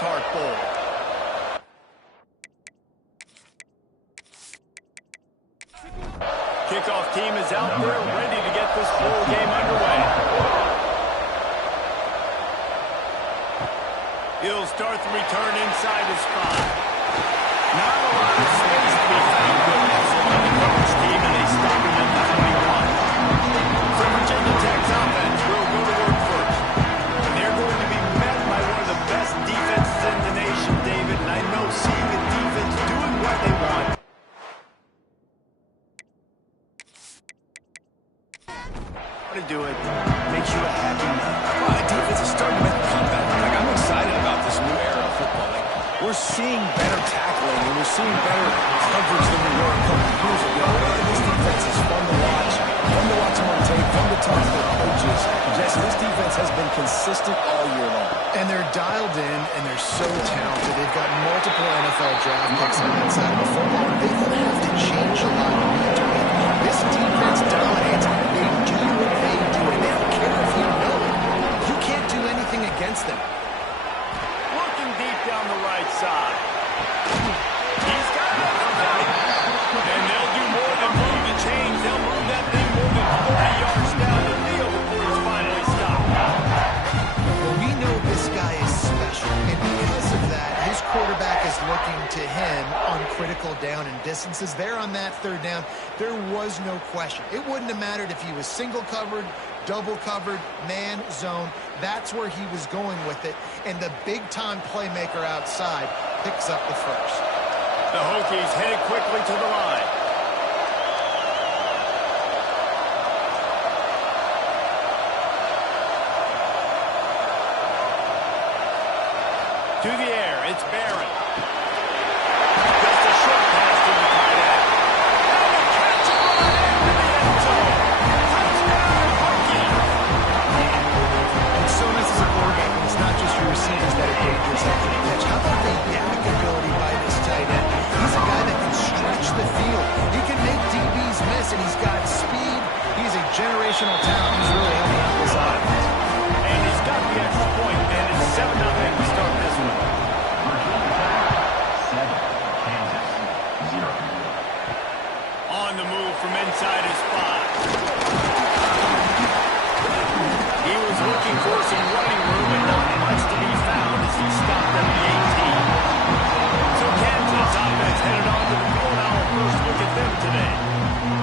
Pop-Tart Bowl. Kickoff team is out there ready to get this bowl game underway. He'll start the return inside his 5. Not a lot of space to be found with this coverage team, and they stop him at the 21. So Virginia Tech's offense will go to work first. And they're going to be met by one of the best defenses in the nation, David, and I know seeing a defense doing what they want. To do it makes you a happy man. Well, the defense is starting to make a comeback. Like, I'm excited about this new era of football. Like, we're seeing better tackling and we're seeing better coverage than we were a couple of years ago. And this defense is fun to watch them on tape, fun to talk to their coaches. Jesse, this defense has been consistent all year long. And they're dialed in, and they're so talented. They've got multiple NFL draft picks on that side of the football. They don't have to change a lot week to week. This defense dominates. They do what they do, and they don't care if you know it. You can't do anything against them. Looking deep down the right side. He's got it. And they'll do more than move the chains. They'll move that thing more than 40 yards down the field before he's finally stopped. Well, we know this guy is special, and because of that, his quarterback is looking to him on critical down and distances. There on that third down, there was no question. It wouldn't have mattered if he was single covered, double covered, man, zone. That's where he was going with it, and the big-time playmaker outside picks up the first. The Hokies headed quickly to the line. To the air, it's Barron. Just a short pass to the tight end. And a catch and run into the end zone. Touchdown, Hokies! It's so nice as a quarterback, and it's not just your receivers that are dangerous after the catch. How about the yak ability by this tight end? He's a guy that can stretch the field. He can make DBs miss, and he's got speed. He's a generational talent. He's really helping out this offense. And he's got the extra point, and it's 7-0 to start this one. On the move from inside his 5. He was looking for some running room and not much to be found as he stopped at the 18. So Kansas offense headed on to the field. Now we'll first look at them today.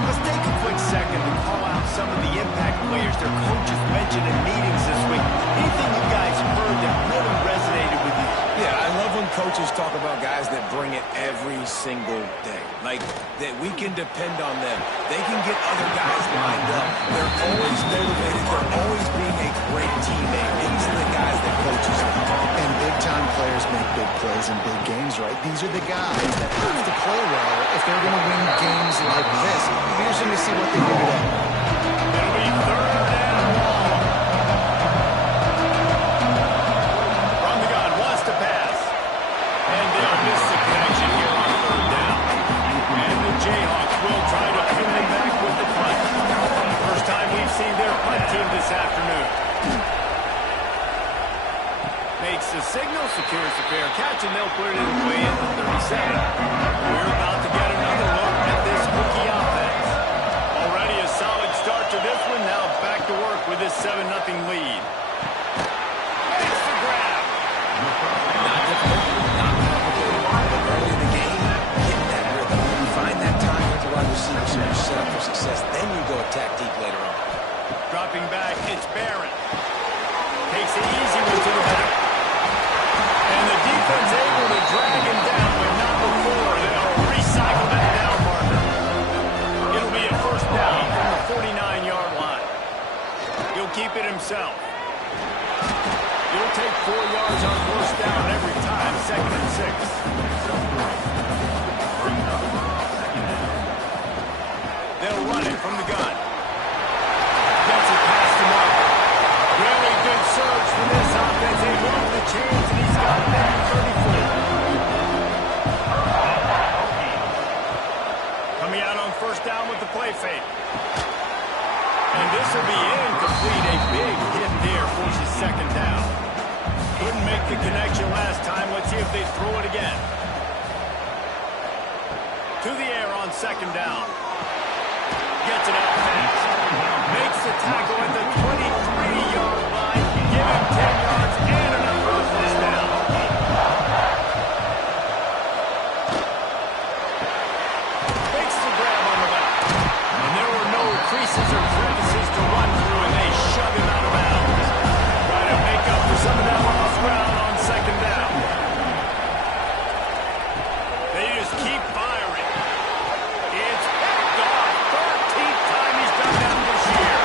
Let's take a quick second to call out some of the impact players their coaches mentioned in meetings this week. Anything you guys heard that really resonated with you? Yeah, I love when coaches talk about guys that bring it every single day. Like, that we can depend on them. They can get other guys lined up. They're always motivated. They're always being a great teammate. These are the guys that coaches love. And big-time players make big plays in big games, right? These are the guys that have to play well if they're going to win games like this. Be interesting to see what they do today. It'll be 3rd and long. From the gun, wants to pass. And they'll miss the connection here on 3rd down. And the Jayhawks will try to pin them back with the punt. First time we've seen their punt team this afternoon. Makes the signal, secures the fair catch, and they'll put it in play at the 37. We're about to get another look at this Hokie offense. Already a solid start to this one. Now back to work with this 7-0 lead. Makes the grab. Not difficult, not complicated. Early in the game, get that rhythm. You find that time with the wide receiver, so you're set up for success. Then you go attack deep later on. Dropping back, it's Barron. Takes it easy one to the back. And the defense able to drag him down, but not before. They'll recycle that down marker. It'll be a first down from the 49-yard line. He'll keep it himself. He'll take 4 yards on first down every time, 2nd and 6. They'll run it from the gun. Gets it past him up. Really good surge from this offense. They move the chains, and he's got it at 34. Coming out on first down with the play fake. And this will be incomplete. A big hit there forces 2nd down. Couldn't make the connection last time. Let's see if they throw it again. To the air on second down. Gets it out fast. Makes the tackle at the 23-yard line. Give him 10 yards and another first down. Makes the grab on the back. And there were no creases or crevices to run through, and they shove him out of bounds. Try to make up for some of that lost ground on second down. They just keep firing. It's picked off. 13th time he's done that this year.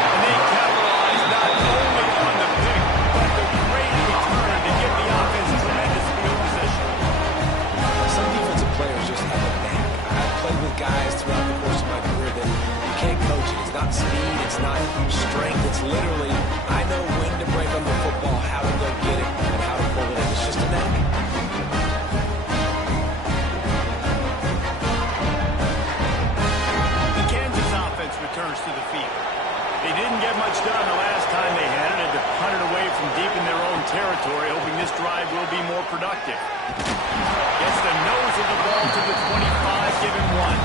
And they capitalize not only on the pick, but the great return to give the offense tremendous field position. Some defensive players just have a knack. I've played with guys throughout the course of my career that you can't coach it. It's not speed, it's not strength. It's literally, I know when to break up the football, how to go get it, and how to pull it in. It's just a knack. The Kansas offense returns to the field. They didn't get much done the last time they had it. Had to punt it away from deep in their own territory, hoping this drive will be more productive. Gets the nose of the ball to the 25, give him one.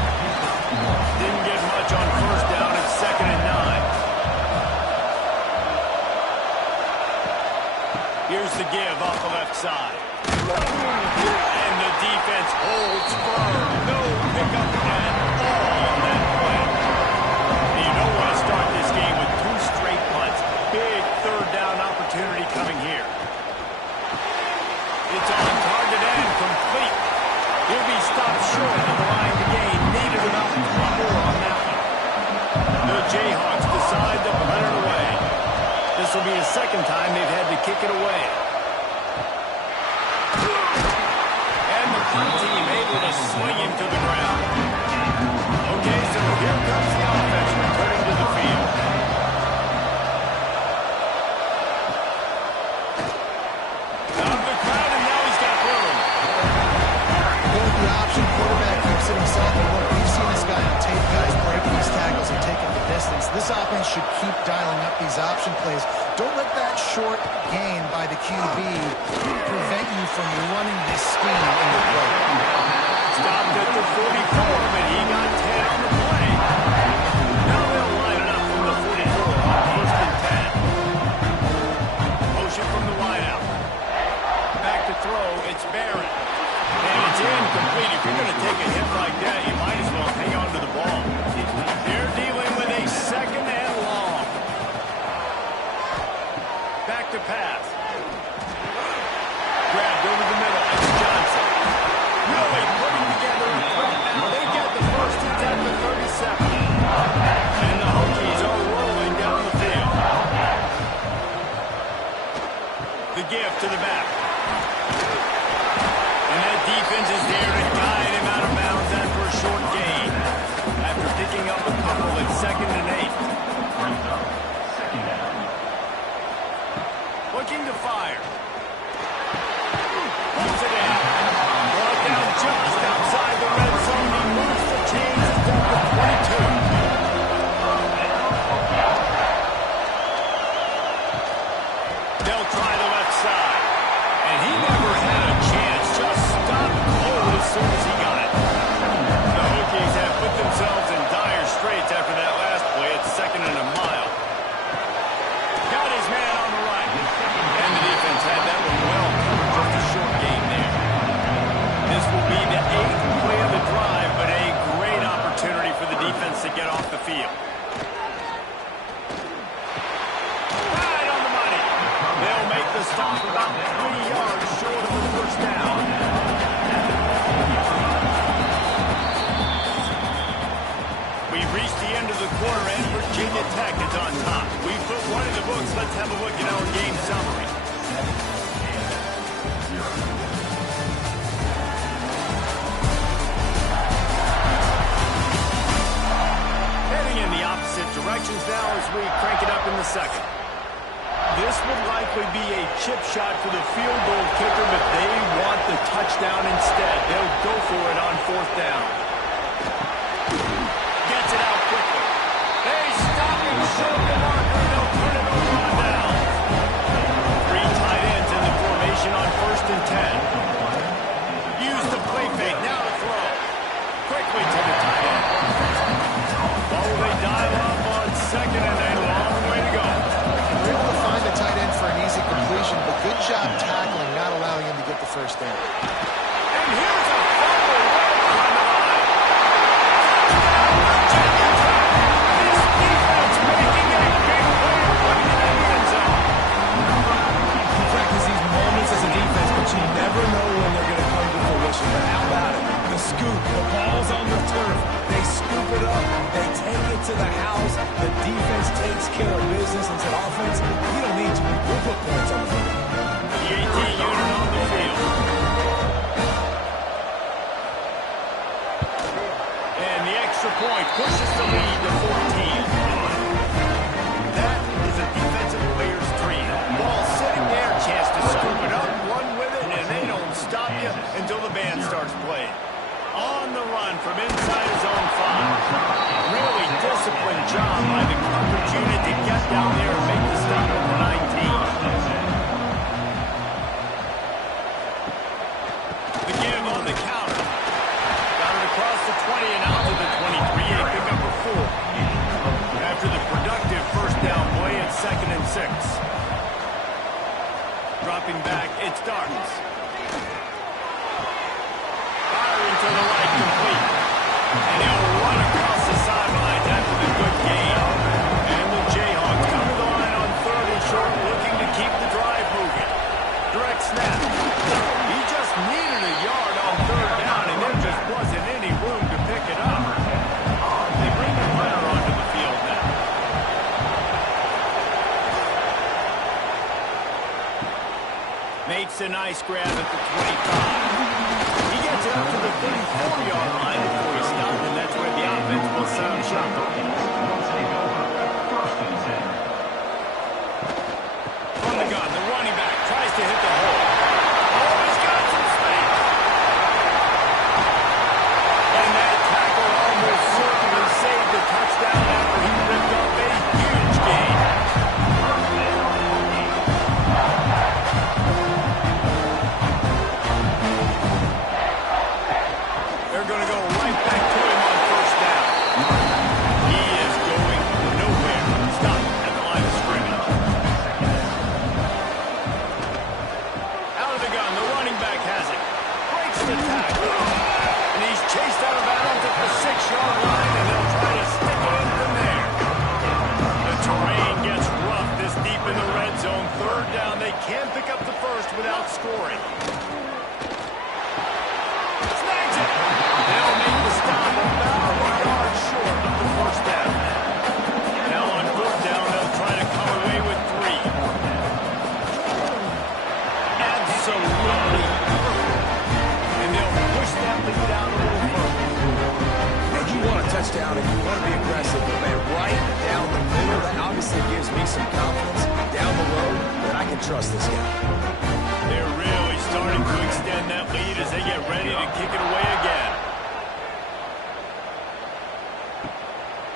Didn't get much on first down. It's 2nd and 9. Here's the give off the left side. And the defense holds firm. No pickup at all on that play. And you don't want to start this game with 2 straight punts. Big third down opportunity coming here. It's on target and complete. He'll be stopped short of the line to gain. Needed about 3 more on that one. The Jayhawks decide to punt it away. This will be the second time they've had to kick it away. And the punt team able to swing him to the ground. Okay, so here comes the offense returning to the field. Out of the crowd, and now he's got room. Both the option quarterback keeps it himself, and look, we've seen this guy on tape, guys breaking these tackles and taking the distance. This offense should keep dialing up these option plays. Don't let that short gain by the QB prevent you from running this scheme in the play. Stopped at the 44, but he got 10 on the play. Now they'll line it up from the 44 on 1st and 10. Motion from the wideout. Back to throw, it's Barrett. And it's incomplete. If you're going to take a hit like that, you might as well hang on to the ball. They're dealing with a 2nd and long. Back to pass. Grabbed over the middle. It's Johnson. Really putting together a threat now. They get the first. It's at the 37. And the Hokies are rolling down the field. The give to the back. And that defense is there to guide him out of bounds after a short gain. After picking up a couple, it's 2nd and 8. Looking to fire. Pulls it in. Brought down just outside the red zone. He moves the chains. It's down to 22. They'll try the left side. And he never had a chance. Just stopped cold as soon as he got it. The Hokies have put themselves in dire straits after that last play. It's 2nd and a mile. Got his man on the right. And the defense had that one well covered. Just a short game there. This will be the 8th play of the drive, but a great opportunity for the defense to get off the field. Right on the money. They'll make the stop about 3 yards short of the first down. We've reached the end of the quarter, and Virginia Tech is on top. We've put one in the books. Let's have a look at our game summary. Heading in the opposite directions now as we crank it up in the second. This would likely be a chip shot for the field goal kicker, but they want the touchdown instead. They'll go for it on 4th down. Gets it out quickly. They stop him short of the marker. They'll turn it over on down. 3 tight ends down there and make the stop at the 19. The give on the counter. Got it across the 20 and out to the 23. A pick up a 4. After the productive first down play, it's 2nd and 6. Dropping back, it's Darts. Firing to the right, complete. And he'll run across the sidelines after the good gain. And the Jayhawks come to the line on 3rd and short, looking to keep the drive moving. Direct snap. He just needed a yard on 3rd down, and there just wasn't any room to pick it up. They bring the runner onto the field now. Makes a nice grab at the 25. He gets it up to the 34-yard line before he stops, and that's where the offense will set him shop. From the gun, the running back tries to hit the hole. Oh, he's got some space. And that tackle almost certainly saved the touchdown after he ripped up a huge gain. They're going to go right back to him on 1st down. He is going nowhere. Stop at the line of scrimmage. Out of the gun, the running back has it. Breaks the tackle. And he's chased out of bounds at the 6-yard line, and they'll try to stick it in from there. The terrain gets rough this deep in the red zone. 3rd down, they can't pick up the first without scoring. Snags it. They'll make the stop about a yard short of the 1st down. Now on 4th down, they'll try to come away with 3. Absolutely perfect. And they'll push that lead out a little further. And you want a touchdown and you want to be aggressive, but man, right down the middle, that obviously gives me some confidence down the road that I can trust this guy. They're really starting to extend that lead as they get ready to kick it away again.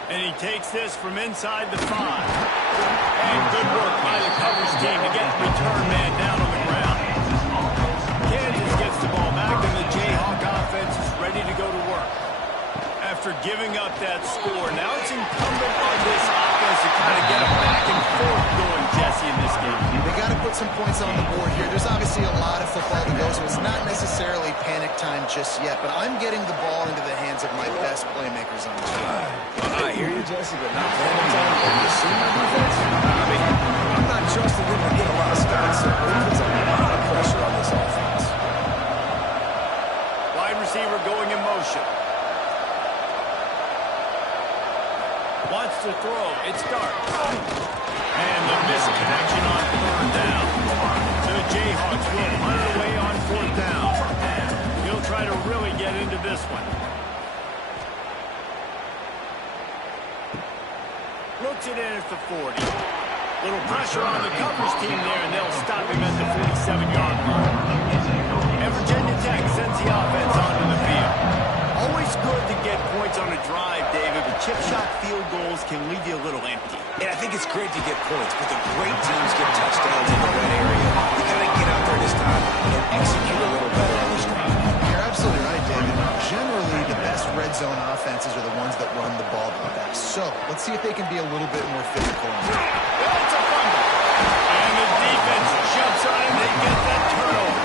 And he takes this from inside the 5. And good work by the coverage team to get the return man down on the ground. Kansas gets the ball back, and the Jayhawk offense is ready to go to work. After giving up that score, now it's incumbent on this offense to kind of get a back and forth going, Jesse, in this game. They got to put some points on the board here. There's obviously a lot of football to go, so it's not necessarily panic time just yet, but I'm getting the ball into the hands of my best playmakers on the team. I hear you, Jesse, but not playing time. Have you seen my defense? I mean, I'm not trusting them to get a lot of stops, so it puts a lot of pressure on this offense. Wide receiver going in motion. Wants to throw. It's Darts. And the missed connection on 3rd down. The Jayhawks will hunt it away on 4th down. He'll try to really get into this one. Looks it in at the 40. Little pressure on the coverage team there, and they'll stop him at the 47-yard line. And Virginia Tech sends the offense onto the field. Always good to get points on a drive, David, but chip shot field goals can leave you a little empty. And I think it's great to get points, but the great teams get touchdowns in the red area. You got to get out there this time and execute a little better on this drive. You're absolutely right, David. Generally, the best red zone offenses are the ones that run the ball the best. So let's see if they can be a little bit more physical. Well, it's a fumble. And the defense jumps on him. They get that turnover.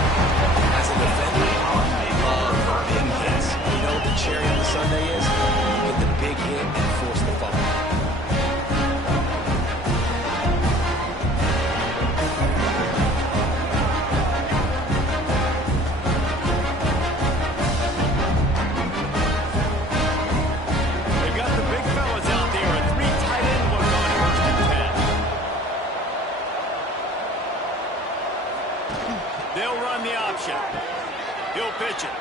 As a defender, I love big hits. You know what the cherry on the sundae is? You get the big hit and force the fumble. They've got the big fellas out there. A 3 tight end look on 1st and 10. They'll run the option. He'll pitch it.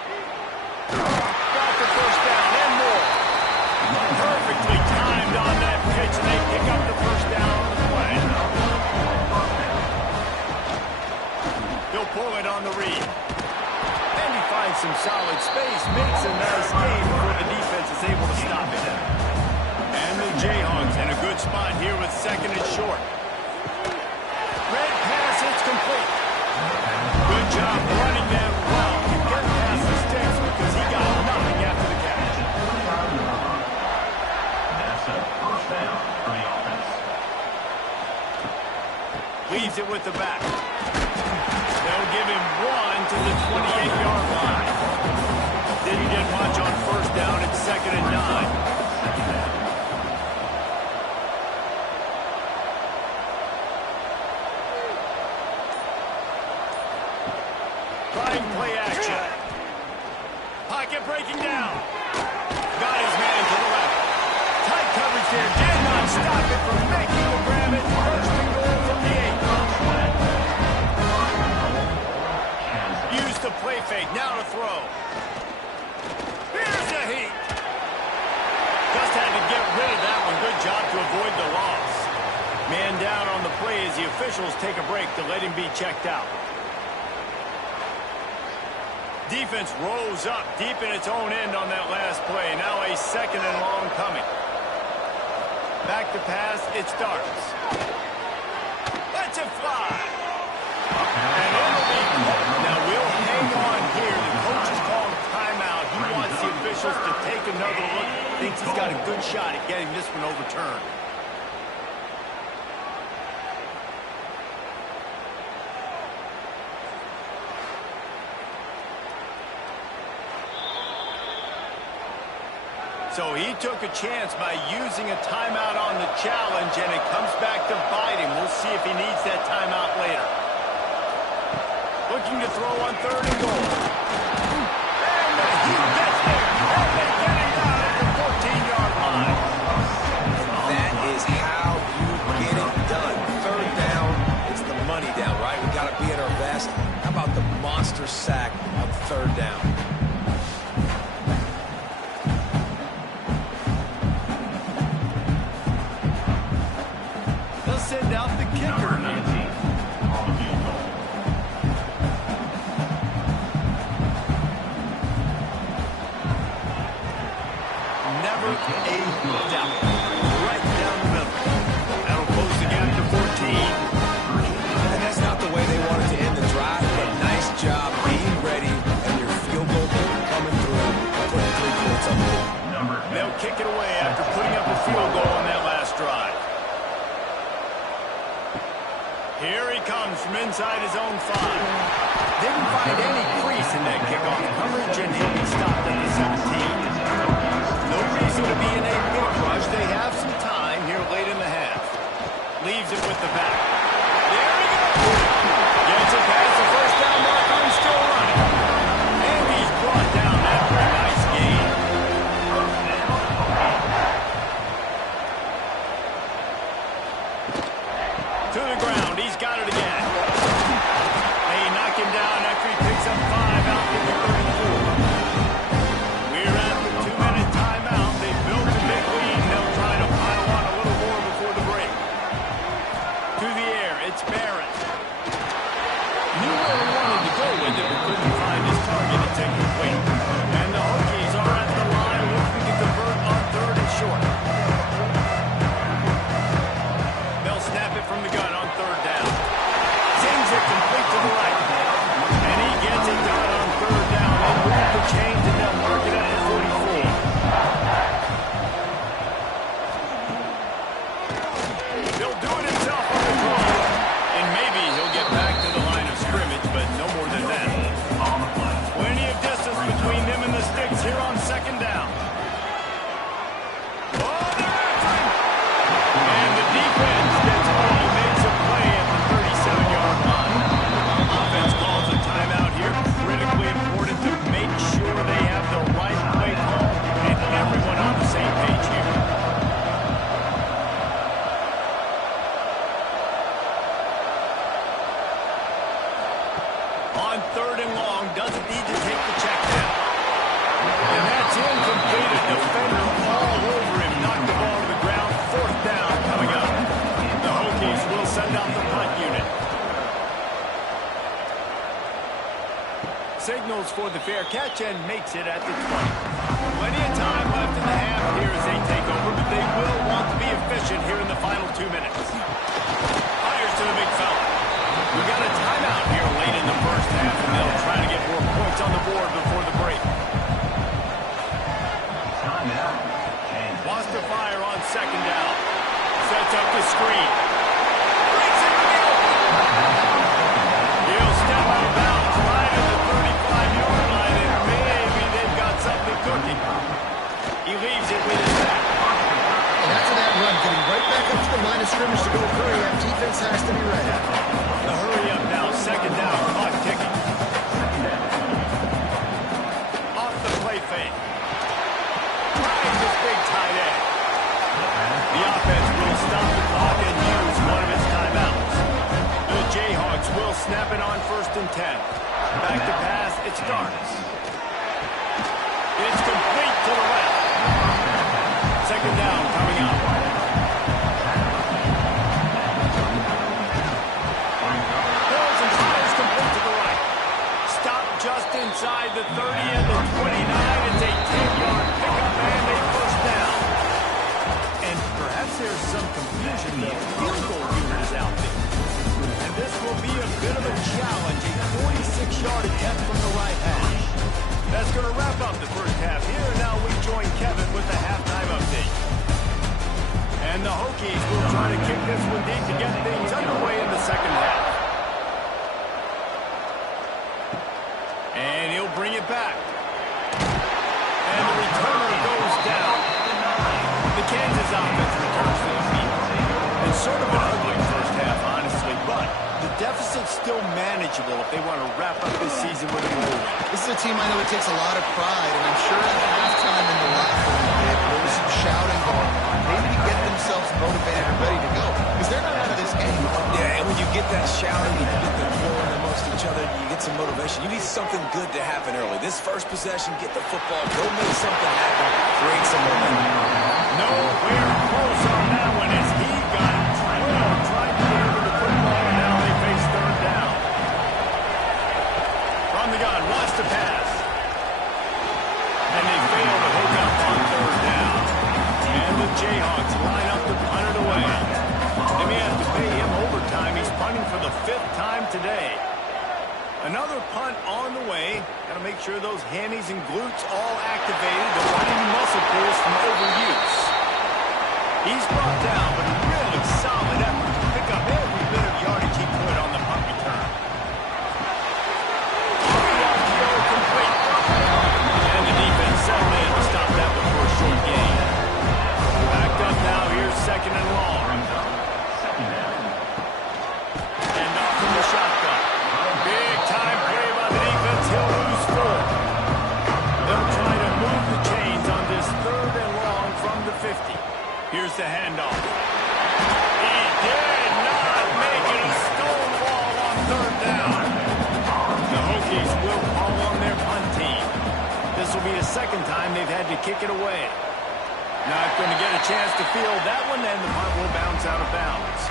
Got the 1st down and more. Perfectly timed on that pitch, and they pick up the 1st down on the play. He'll pull it on the read. And he finds some solid space, makes a nice game before the defense is able to stop it. And the Jayhawks in a good spot here with second and short. Red pass, it's complete. Good job running that well to get past the sticks because he got nothing after the catch. That's a first down for the offense. Leaves it with the back. They'll give him one to the 28-yard line. Didn't get much on first down. It's second and 9. Trying play action. Pocket breaking down. Got his man to the left. Tight coverage there. Did not stop it from making the grab it. First and goal from the 8. Use the play fake. Now to throw. Here's the heat. Just had to get rid of that one. Good job to avoid the loss. Man down on the play as the officials take a break to let him be checked out. Defense rose up deep in its own end on that last play. Now a second and long coming. Back to pass, it starts. Lets it fly. And it'll be caught. Now we'll hang on here. The coach is calling timeout. He wants the officials to take another look. Thinks he's got a good shot at getting this one overturned. So he took a chance by using a timeout on the challenge, and it comes back to bite him. We'll see if he needs that timeout later. Looking to throw on third and goal. And he gets there. And they get him down at the 14-yard line. That is how you get it done. Third down, it's the money down, right? We got to be at our best. How about the monster sack on third down? Send out the kicker. Never a doubt. Right down the middle. That'll close the gap to 14. And that's not the way they wanted to end the drive, but nice job being ready and your field goal coming through, putting 3 points on the board. They'll kick it away after putting up a field goal on that last drive. Here he comes from inside his own 5. Didn't find any crease in that kickoff coverage, and he'll be stopped at the 17. No reason to be in a big rush. They have some time here late in the half. Leaves it with the back. There he goes. Gets it past the first down marker and still running. And he's brought down after a nice gain. To the ground. He's got it again. They knock him down after he picks up 5 out to the 34. We're at the 2-minute timeout. They built a big lead. They'll try to pile on a little more before the break. To the air. It's Barrett. Knew where he wanted to go with it, but couldn't find his target. It's incomplete. And the Hokies are at the line looking to convert on third and short. They'll snap it from the gun on third down. Sends it complete to the right. And he gets it done on third down. They move the chains and they'll mark it at the 44. He'll do it himself on the draw. And maybe he'll get back to the line of scrimmage, but no more than that. Plenty of distance between them and the sticks here on second down. Oh, they're after him. And the defense gets all makes a play at the 37-yard line. Offense calls a timeout here. Critically important to make sure they have the right play call and everyone on the same page here. On third and long, doesn't need to take the check down. And that's incomplete. A defender all over him. Knocked the ball to the ground. Fourth down coming up. The Hokies will send out the punt unit. Signals for the fair catch and makes it at the 20. Plenty of time left in the half here as they take over, but they will want to possession here in the final 2 minutes. Fires to the big fella. We got a timeout here late in the first half, and they'll try to get more points on the board before the break. Wants to fire on second down. Sets up the screen. Breaks it to the open. He'll step out of bounds right at the 35-yard line, and maybe they've got something cooking. He leaves it with his back. And after that run, getting right back up to the line of scrimmage to go hurry up, defense has to be ready. The hurry up now, second down, clock ticking. Off the play fake. Tries his big tight end. The offense will stop the clock and use one of its timeouts. The Jayhawks will snap it on 1st and 10. Back to pass, it starts. It's complete to the left. Second down coming up. Throws and fires complete to the right. Stop just inside the 30 and the 29. It's a 10-yard pickup and a first down. And perhaps there's some confusion. The field goal unit is out there. And this will be a bit of a challenge. A 46-yard attempt from the right hash. That's going to wrap up the first half here. Now we join Kevin with the halftime update. And the Hokies will try to kick this one deep to get things underway in the second half. And he'll bring it back. And the returner goes down. The Kansas offense returns to the field. It's sort of an ugly first half, honestly, but the deficit's still manageable if they want to wrap up this season with a win. This is a team I know that takes a lot of pride, and I'm sure at halftime in the locker room, there was some shouting going on, maybe to get themselves motivated and ready to go, because they're not out of this game. Yeah, and when you get that shouting, you get them throwing amongst each other, you get some motivation. You need something good to happen early. This first possession, get the football, go make something happen, create some momentum. Nowhere close on that one as he got 12 trying to get over the football, and now they face third down. From the gun, wants to pass. And they fail to hook up on third down. And the Jayhawks line up to punt it away. They may have to pay him overtime. He's punting for the 5th time today. Another punt on the way. Got to make sure those hammies and glutes all activated. Don't want any muscle pulls from overuse. He's brought down, but a really solid effort to pick up every bit of yardage he could on the punt return. RPO complete. And the defense settled in to stop that before a short gain. Backed up now, here's second and long. And off from the shotgun. Big time play by the defense. He'll lose 4. They'll try to move the chains on this third and long from the 50. Here's the handoff. He did not make it a stonewall on third down. The Hokies will call on their punt team. This will be the second time they've had to kick it away. Not going to get a chance to field that one, and the punt will bounce out of bounds.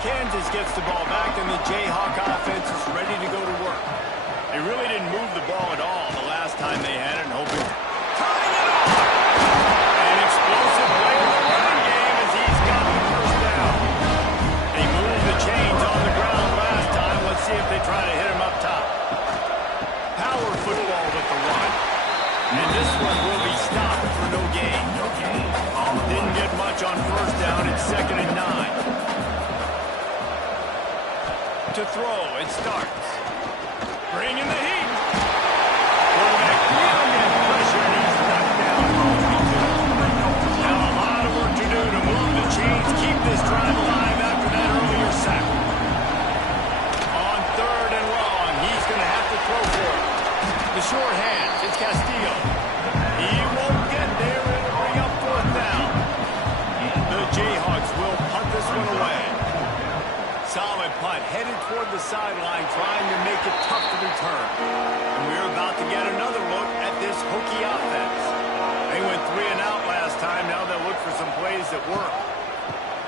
Kansas gets the ball back, and the Jayhawk offense is ready to go to work. They really didn't move the ball at all the last time they had it, and hoping. Tying it off! An explosive play in the running game as he's got the first down. They moved the chains on the ground last time. Let's see if they try to hit him up top. Power football with the run. And this one will be stopped for no gain. Didn't get much on first down. It's 2nd and 9. To throw, it starts. Bringing the heat. Quarterback feeling that pressure, and he's knocked down. Now a lot of work to do to move the chains, keep this drive alive after that earlier sack. On third and long, he's going to have to throw for it. The short hand, it's Castillo. He won't get there, it'll bring up 4th down. The Jayhawks will punt this one away. Solid punt, headed toward the sideline, trying to make it tough to return. And we're about to get another look at this Hokie offense. They went 3 and out last time, now they'll look for some plays that work.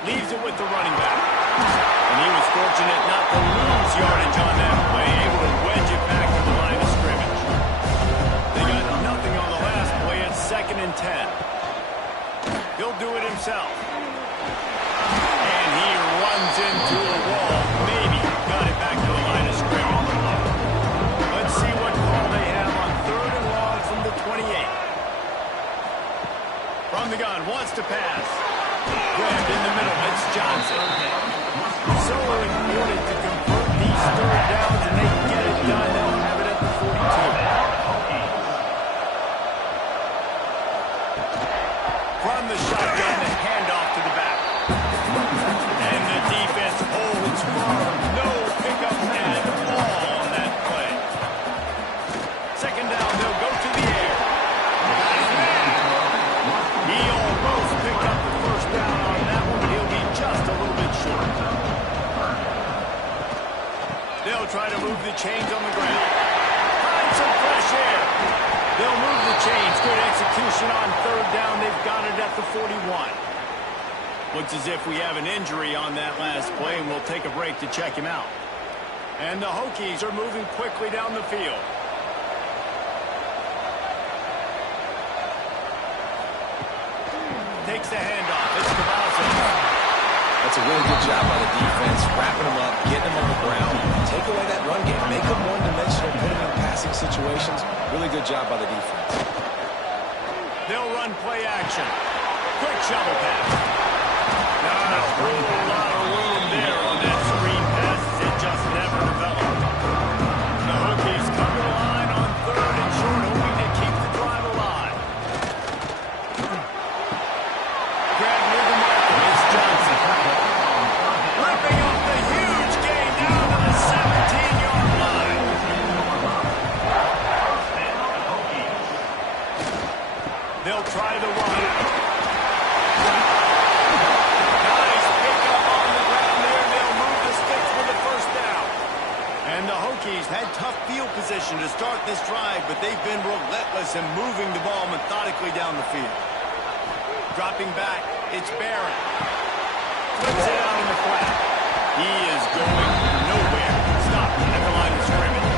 Leaves it with the running back. And he was fortunate not to lose yardage on that play, able to wedge it back to the line of scrimmage. They got nothing on the last play, it's 2nd and 10. He'll do it himself. They'll try to move the chains on the ground. Find some fresh air. They'll move the chains. Good execution on third down. They've got it at the 41. Looks as if we have an injury on that last play, and we'll take a break to check him out. And the Hokies are moving quickly down the field. Takes the handoff. It's Cavazzo. That's a really good job by the defense, wrapping them up, getting them on the ground. Take away that run game. Make them one-dimensional, put them in passing situations. Really good job by the defense. They'll run play action. Quick shovel pass. Not a whole lot of room there on that screen pass. It just never developed. The Hokies come to the line on third and short, hoping to keep the drive alive. Grab near the marker. It's Johnson. Ripping up the huge gain down to the 17-yard line. They'll try the run. Nice pickup on the ground there. They'll move the sticks for the first down. And the Hokies had tough field position to start this drive, but they've been relentless in moving the ball methodically down the field. Dropping back, it's Barron. Flips it out in the flat. He is going nowhere. Stop at the line of scrimmage.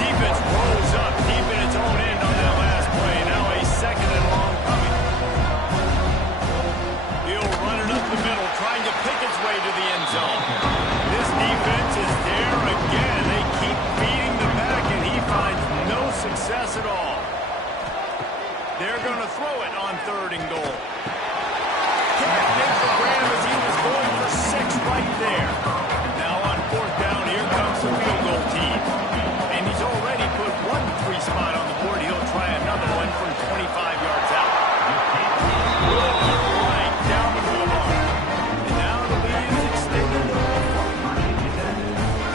Defense rolls up deep in its own end on that last play. Now a second and long coming. He'll run it up the middle, trying to pick its way to the end zone. This defense is there again. They keep beating the back, and he finds no success at all. They're going to throw it on third and goal. Can't make the grab as he was going for 6 right there. Now on fourth down, here comes the field goal team. And he's already put 1 3 spot on the board. He'll try another one from 25 yards out. Right down the boulevard. And now the lead is extended.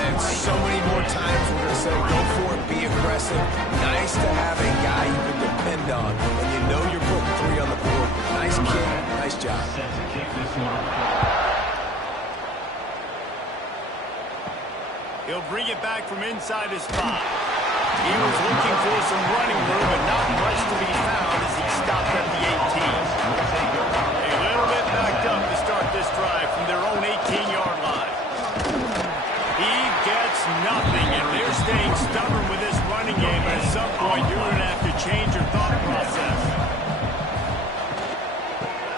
And so many more times we're going to say, go for it, be aggressive. Nice to have a guy you can depend on when you know you're putting 3 on the board. Nice kick, nice job. Set to kick this one. He'll bring it back from inside his spot. He was looking for some running room, but not much to be found as he stopped at the 18. A little bit backed up to start this drive from their own 18-yard line. He gets nothing, and they're staying stubborn with this running game, and at some point you're going to have to change your thought process.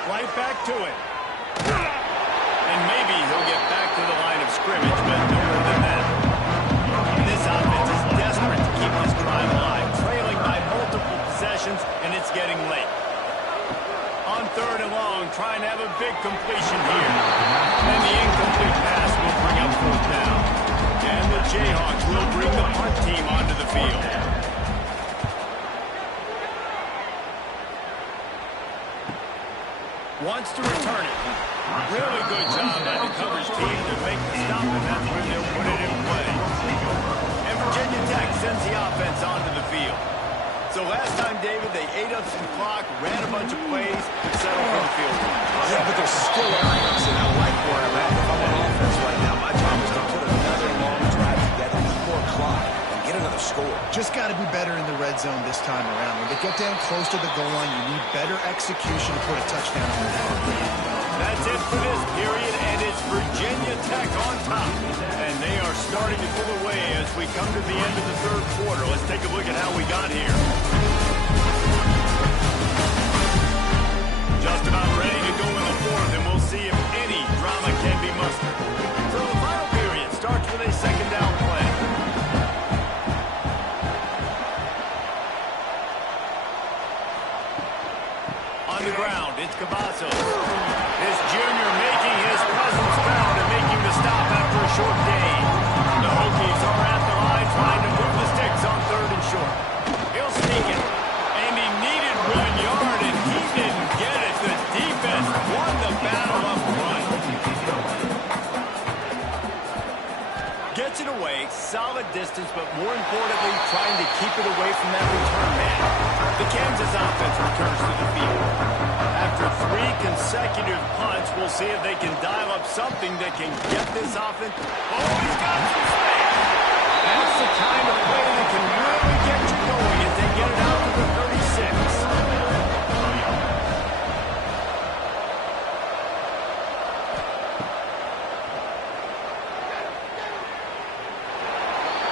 Right back to it. And maybe he'll get back to the line of scrimmage, but no more than that. This offense is desperate to keep this drive alive, trailing by multiple possessions, and it's getting late. On third and long, trying to have a big completion here. And the incomplete pass will bring up fourth down. And the Jayhawks will bring the punt team onto the field. Wants to return it. Really good job by the coverage team to make the stop, and that's when they'll put it in play. And Virginia Tech sends the offense onto the field. So last time, David, they ate up some clock, ran a bunch of plays, but settled for the field goal. Yeah, but there's still areas, and I like where I'm at. If I'm on offense right now, my job is to put another long drive together, eat more clock, and get another score. Just got to be better in the red zone this time around. When they get down close to the goal line, you need better execution to put a touchdown on the board. That's it for this period, and it's Virginia Tech on top. And they are starting to pull away as we come to the end of the third quarter. Let's take a look at how we got here. Just about ready to go in the fourth, and we'll see if any drama can be mustered. So the final period starts with a second down play. On the ground, it's Cavazzo. This junior making his presence felt and making the stop after a short gain. The Hokies are at the line trying to move the sticks on third and short. He'll sneak it. And he needed 1 yard, and he didn't get it. The defense won the battle up front. Gets it away, solid distance, but more importantly, trying to keep it away from that return man. The Kansas offense returns to the field. After 3 consecutive punts, we'll see if they can dial up something that can get this offense. Oh, he's got some space.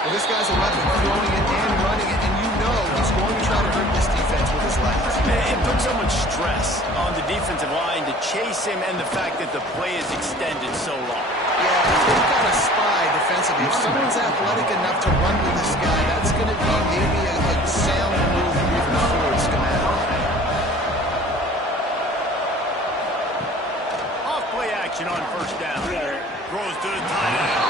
Well, this guy's a weapon, throwing it and running it, and you know he's going to try to hurt this defense with his legs. It puts so much stress on the defensive line to chase him and the fact that the play is extended so long. Yeah, if they've got a spy defensively, if someone's athletic enough to run with this guy, that's going to be maybe a sound move moving forward schematically. Off-play action on first down. Throws to the tight end.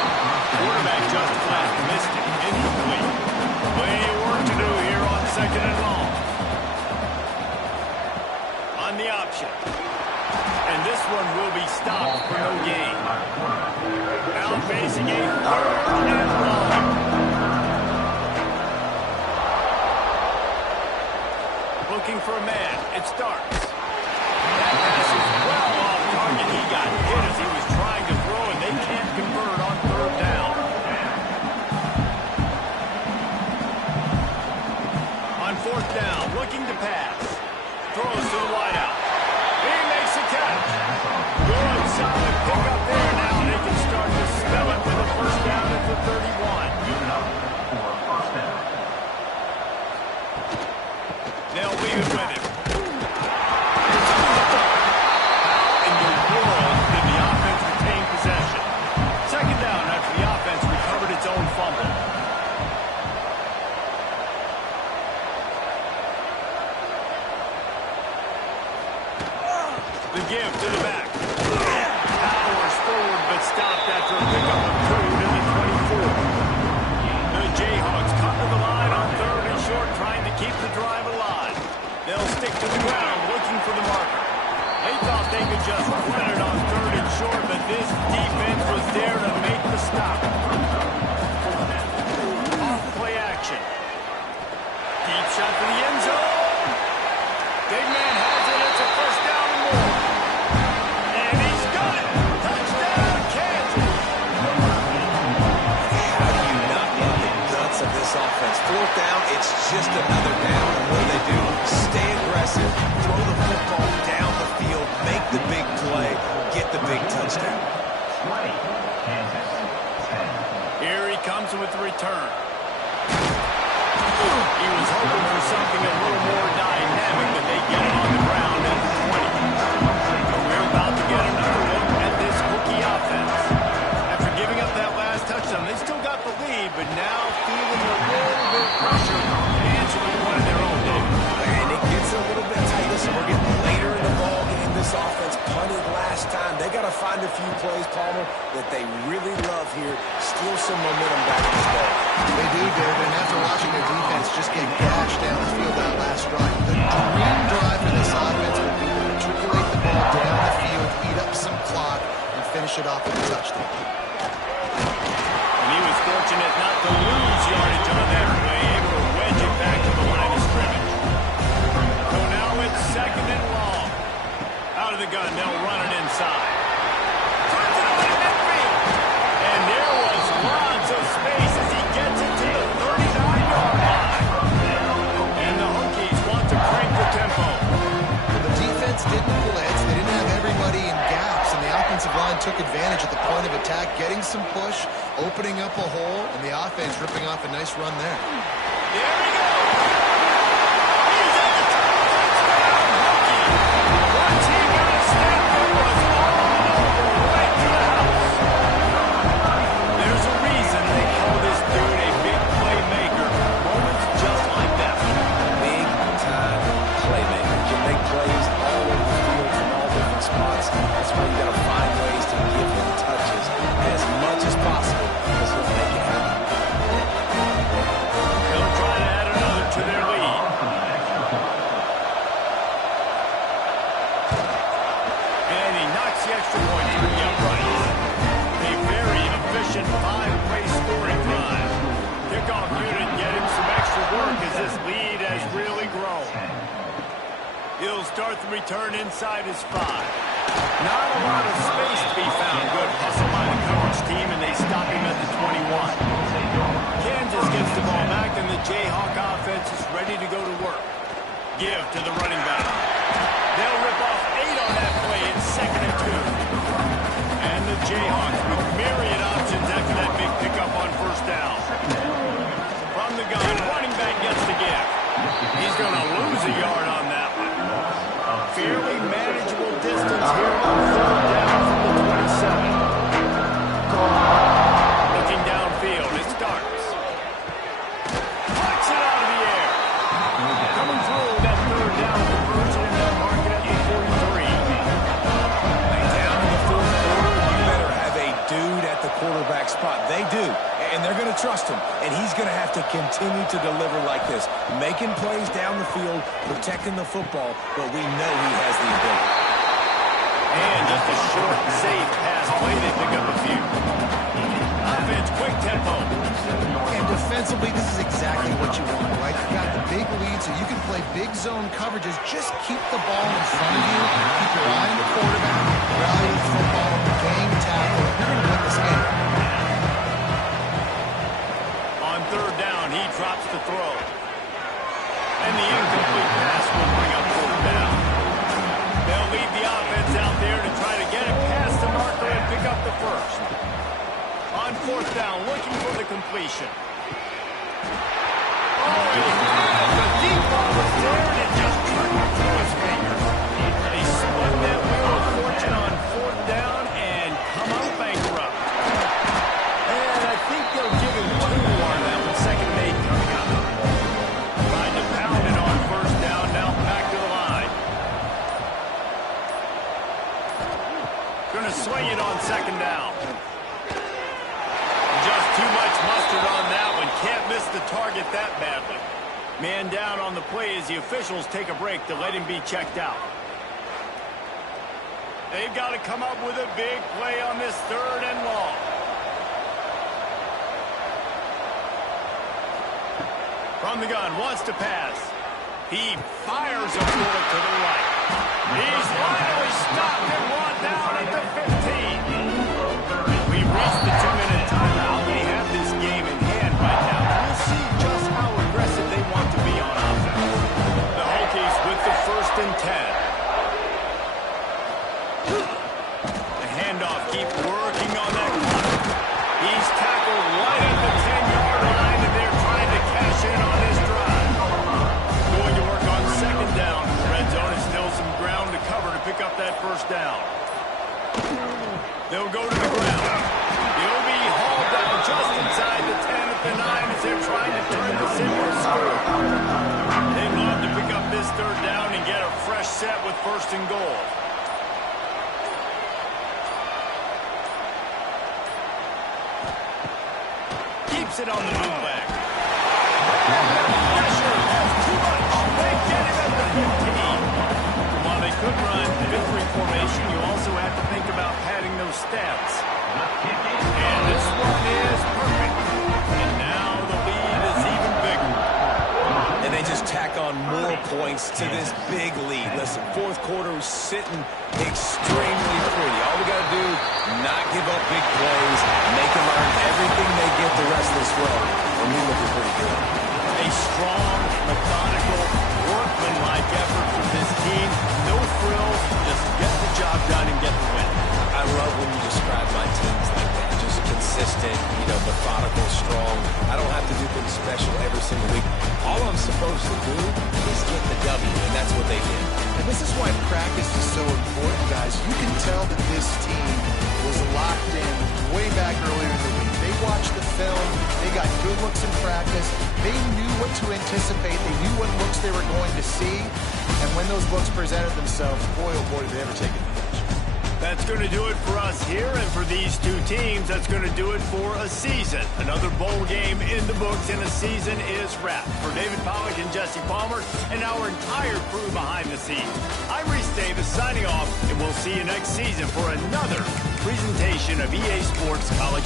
Quarterback just flat missed it. Incomplete. Plenty of work to do here on second and long. On the option. And this one will be stopped for no gain. Now facing a third and long. Looking for a man. It starts. That pass is well off target. He got hit as he was trying to throw, and they can't convert on third down. On fourth down, looking to pass. Throws to the wideout. He makes a catch. Good, solid pickup there. Now they can start to spell it with a first down at the 31. They'll leave it with him. How in the world did the offense retain possession? Second down after the offense recovered its own fumble. The give to the back. Powers forward, but stopped after a pickup of 2 to the 24. The Jayhawks come to the line on third and short, trying to keep the drive alive. They'll stick to the ground, looking for the marker. They thought they could just run it on third and short, but this defense was there to make the stop. Off-play action. Deep shot to the end zone. Big man has it. It's a first down and more. And he's got it. Touchdown, Kansas. How do you not get the guts of this offense? Fourth down, it's just another down. And what do? Stay aggressive, throw the football down the field, make the big play, get the big touchdown. Here he comes with the return. He was hoping for something a little more dynamic, but they get it on the ground at the 20. We're about to get another look at this rookie offense. After giving up that last touchdown, they still got the lead, but now feeling a little bit of pressure to answer with one of their own, David. And it gets a little bit tight. Listen, we're getting later in the ball game. This offense punted last time. They got to find a few plays, Palmer, that they really love here. Steal some momentum back in this ball. They do, David, and after watching their defense just get gashed down the field that last drive, the dream drive for this offense would be to matriculate the ball down the field, eat up some clock, and finish it off with a touchdown. And he was fortunate not to lose yardage on that play, able to wedge it back to the line of scrimmage. So now it's second and long. Out of the gun, they'll run it inside. Turns it away midfield. And there was lots of space as he gets it to the 39-yard line. And the Hokies want to crank the tempo. Well, the defense didn't blitz. They didn't have everybody in gaps, and the offensive line took advantage at the point of attack, getting some push, opening up a hole, and the offense ripping off a nice run there. There we go. He's at the touchdown, Hokie. Once he got a snap, it was all over, right to the house. There's a reason they call this dude a big playmaker. Moments just like that. Big-time playmaker. Can make plays all over the field from all different spots. That's why you got to find ways to give him touches as much as possible, because he'll make it happen. They'll try to add another to their lead. And he knocks the extra point through the uprights. A very efficient 5-play scoring drive. Kickoff unit getting some extra work as this lead has really grown. He'll start the return inside his 5. Not a lot of space to be found. Good hustle by the coverage team, and they stop him at the 21. Kansas gets the ball back, and the Jayhawk offense is ready to go to work. Give to the running back. They'll rip off 8 on that play. It's second and 2. And the Jayhawks with myriad options after that big pickup on first down. And they're going to trust him, and he's going to have to continue to deliver like this, making plays down the field, protecting the football, but we know he has the ability. And just a short, safe pass play. They pick up a few. Offense, quick tempo. And defensively, this is exactly what you want, right? You've got the big lead, so you can play big zone coverages. Just keep the ball in front of you. Keep your eye on the quarterback. Rally the football, gang tackle. You're going to win this game. On third down, he drops the throw. And the incomplete pass will bring up fourth down. They'll lead the offense out there to try to get it past the marker and pick up the first. On fourth down, looking for the completion. Oh, he has the deep ball was there, and it just tripped through his fingers. He spun that wheel of fortune on fourth down and come out bankrupt. And I think they'll give him 2 on that one. Second and 8 coming up. Trying to pound it on first down, now back to the line. Gonna swing it on second down. Just too much mustard on that one. Can't miss the target that badly. Man down on the play as the officials take a break to let him be checked out. They've got to come up with a big play on this third and long. From the gun, wants to pass. He fires a bullet to the right. He's finally stopped and brought down at the 15. We've reached the 2-minute timeout. They have this game in hand right now. We'll see just how aggressive they want to be on offense. The Hokies with the first and 10. The handoff keeps working on that clock. He's tackled right at the 10-yard line, and they're trying to cash in on this drive. Going to work on second down. Red zone is still some ground to cover to pick up that first down. They'll go to the ground. He'll be hauled down just inside the 10 at the 9 as they're trying to turn this into a score. They'd love to pick up this third down and get a fresh set with first and goal. Keeps it on the move back. Pressure has too much. They get him at the 15. While they could run victory formation, you also have to think about padding those stats. And this one is perfect. And now the lead is even bigger. And they just tack on more points to this big lead. Listen, fourth quarter is sitting extremely pretty. All we got to do, not give up big plays, make them earn everything they get the rest of this road. And we're looking pretty good. A strong, methodical, workmanlike effort from this team. No frills, just get the job done and get the win. I love when you describe my teams like that. Just consistent, methodical, strong. I don't have to do things special every single week. All I'm supposed to do is get the W, and that's what they did. And this is why practice is so important, guys. You can tell that this team was locked in way back earlier in the week. They watched the film. They got good looks in practice. They knew what to anticipate. They knew what looks they were going to see. And when those looks presented themselves, boy, oh boy, did they ever take advantage. That's going to do it for us here, and for these two teams, that's going to do it for a season. Another bowl game in the books, and a season is wrapped. For David Pollack and Jesse Palmer, and our entire crew behind the scenes, I'm Reese Davis signing off, and we'll see you next season for another presentation of EA Sports College.